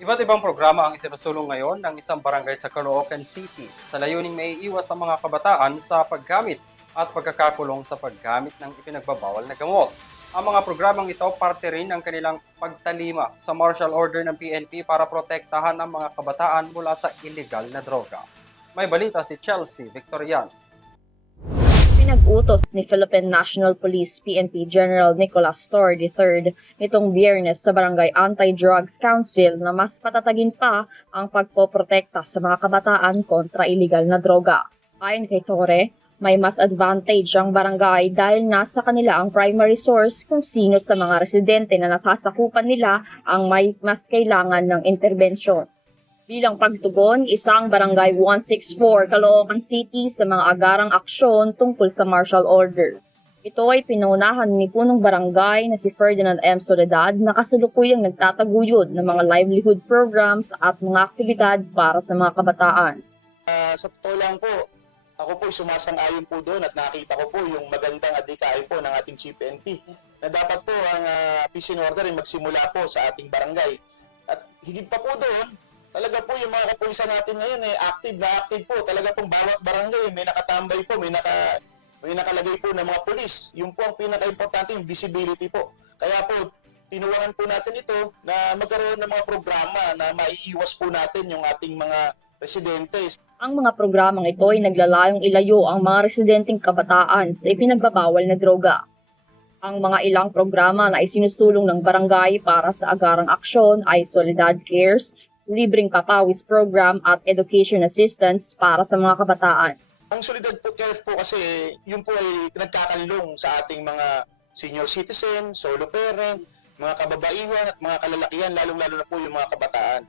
Iba't ibang programa ang isinusulong ngayon ng isang barangay sa Caloocan City sa layuning maiiwas ang mga kabataan sa paggamit at pagkakakulong sa paggamit ng ipinagbabawal na gamot. Ang mga programang ito parte rin ng kanilang pagtalima sa martial order ng PNP para protektahan ang mga kabataan mula sa illegal na droga. May balita si Chelsea Victorian. Pinag-utos ni Philippine National Police PNP General Nicolas Torre III nitong Biyernes sa Barangay Anti-Drugs Council na mas patatagin pa ang pagpoprotekta sa mga kabataan kontra illegal na droga. Ayon kay Torre, may mas advantage ang barangay dahil nasa kanila ang primary source kung sino sa mga residente na nasasakupan nila ang may mas kailangan ng interbensyon. Bilang pagtugon, isang Barangay 164 Caloocan City sa mga agarang aksyon tungkol sa martial order. Ito ay pinunahan ni punong barangay na si Ferdinand M. Soledad na kasalukuyang nagtataguyod ng mga livelihood programs at mga aktibidad para sa mga kabataan. Sa totoo lang po, ako po sumasang-ayon po doon at nakita ko po yung magandang adhikain po ng ating Chief PNP na dapat po ang peace and order ay magsimula po sa ating barangay. At higit pa po doon, talaga po yung mga kapulisan natin ngayon active po. Talaga pong bawat barangay may nakatambay po, may nakalagay po ng mga pulis. Yung po ang pinaka-importante, yung visibility po. Kaya po, tinuwangan po natin ito na magkaroon ng mga programa na maiiwas po natin yung ating mga residente. Ang mga programang ito ay naglalayong ilayo ang mga residenteng kabataan sa ipinagbabawal na droga. Ang mga ilang programa na isinusulong ng barangay para sa agarang aksyon ay Soledad Cares, libreng papawis program at education assistance para sa mga kabataan. Ang Solidad po Care po kasi yun po ay nagkakanlong sa ating mga senior citizen, solo parent, mga kababaihan at mga kalalakihan, lalong-lalo na po yung mga kabataan.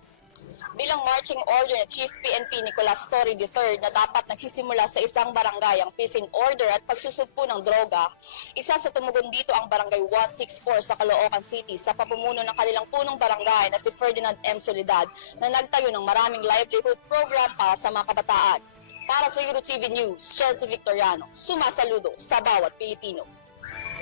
Bilang marching order ni Chief PNP Nicolas Torre III na dapat nagsisimula sa isang barangay ang peace and order at pagsusugpo ng droga, isa sa tumugon dito ang Barangay 164 sa Caloocan City sa pamumuno ng kanilang punong barangay na si Ferdinand M. Soledad na nagtayo ng maraming livelihood program para sa mga kabataan. Para sa EuroTV News, Chelsea Victoriano, sumasaludo sa bawat Pilipino.